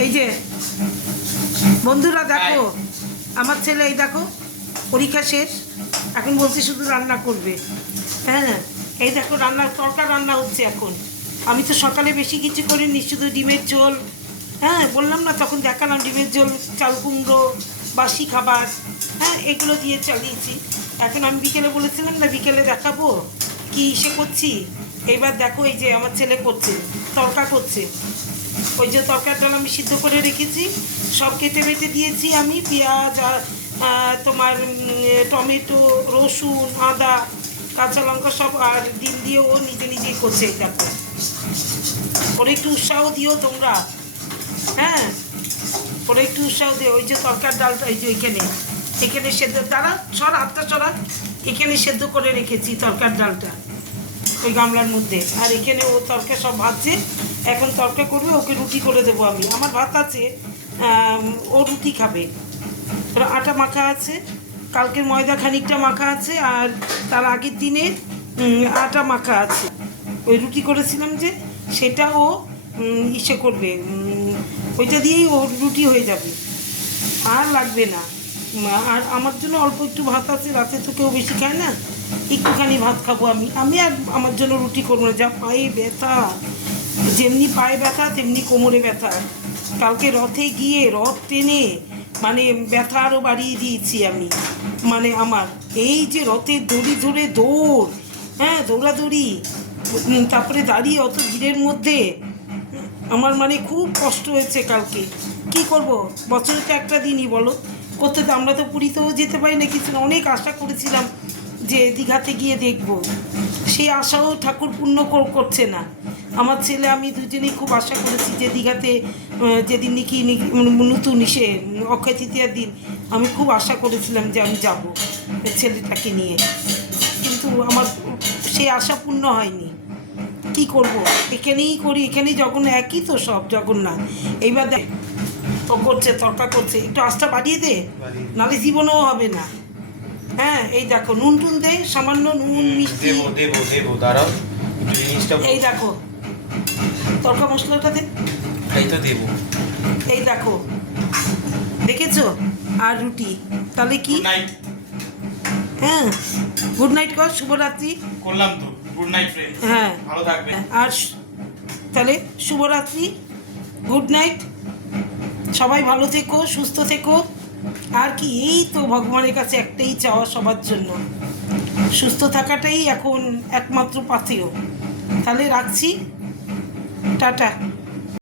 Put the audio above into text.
এই যে বন্ধুরা দেখো, আমার ছেলে এই দেখো পরীক্ষা শেষ, এখন বলছে শুধু রান্না করবে। হ্যাঁ, এই দেখো তরকা রান্না হচ্ছে এখন। আমি তো সকালে বেশি কিছু করিনি, শুধু ডিমের ঝোল। হ্যাঁ, বললাম না তখন দেখালাম, ডিমের ঝোল, চাল কুমড়ো, বাসি খাবার, হ্যাঁ এগুলো দিয়ে চালিয়েছি। এখন আমি বিকেলে বলেছিলাম না বিকেলে দেখাবো কি ইসে করছি। এবার দেখো এই যে আমার ছেলে করছে, তরকা করছে। ওই যে তরকার ডাল আমি সিদ্ধ করে রেখেছি, সব কেটে বেটে দিয়েছি আমি, পেঁয়াজ আর তোমার টমেটো, রসুন, আদা, কাঁচা লঙ্কা সব, আর ডিম দিয়ে ও নিজে নিজেই করছে। দেখো, ওরা একটু উৎসাহ দিও তোমরা। হ্যাঁ, ওরা একটু উৎসাহ দিও। ওই যে তরকার ডালটা এই যে এখানে সেদ্ধ, তারা ছড়া হাতটা ছড়া, এখানে সেদ্ধ করে রেখেছি তরকার ডালটা ওই গামলার মধ্যে। আর এখানে ও তরকা সব ভাজছে, এখন তরকা করবে, ওকে রুটি করে দেবো আমি। আমার ভাত আছে, ও রুটি খাবে। আটা মাখা আছে, কালকের ময়দা খানিকটা মাখা আছে, আর তার আগের দিনে আটা মাখা আছে। ওই রুটি করেছিলাম যে, সেটা ও ইসে করবে, ওইটা দিয়েই ওর রুটি হয়ে যাবে, আর লাগবে না। আর আমার জন্য অল্প একটু ভাত আছে, রাতে তো কেউ বেশি খায় না, একটুখানি ভাত খাবো আমি আর আমার জন্য রুটি করবো না। যা পায়ে ব্যথা, যেমনি পায়ে ব্যথা তেমনি কোমরে ব্যথা। কালকে রথে গিয়ে রথ টেনে মানে ব্যথা আরও বাড়িয়ে দিয়েছি আমি। মানে আমার এই যে রথের দড়ি ধরে দৌড়, হ্যাঁ দৌড়াদৌড়ি, তারপরে দাঁড়িয়ে অত ভিড়ের মধ্যে আমার মানে খুব কষ্ট হয়েছে কালকে। কি করব, বছরে তো একটা দিনই বলো, করতে তো আমরা তো পুরীতেও যেতে পারি না কিছু না। অনেক আশা করেছিলাম যে দীঘাতে গিয়ে দেখব, সেই আশাও ঠাকুর পূর্ণ করছে না। আমার ছেলে আমি দুজনেই খুব আশা করেছি যে দীঘাতে যেদিন নাকি নতুন সে অক্ষয় তৃতীয়ার দিন, আমি খুব আশা করেছিলাম যে আমি যাব ছেলেটাকে নিয়ে, কিন্তু আমার সেই আশা পূর্ণ হয়নি। কি করব, এখানেই করি, এখানেই জগন্নাথ, একই তো সব জগন্নাথ। এইবার দেখ ও করছে, তরকা করছে, একটু আঁচটা বাড়িয়ে দে, নাহলে জীবনেও হবে না। হ্যাঁ, এই দেখো নুন টুন দে, সামান্য নুন মিষ্টি দাঁড়াও, এই দেখো তরকা মশলাটা দে, এই তো দেবো। এই দেখো দেখেছো, আর রুটি, তাহলে কি? হ্যাঁ, গুড নাইট কর, শুভরাত্রি করলাম তো, গুড নাইট ফ্রেন্ড। হ্যাঁ, ভালো থাকবেন। আর তাহলে শুভরাত্রি, গুড নাইট, সবাই ভালো থেকো, সুস্থ থেকো। আর কি, এই তো ভগবানের কাছে একটাই চাওয়া সবার জন্য, সুস্থ থাকাটাই এখন একমাত্র পাথেয়। তাহলে রাখছি, টাটা।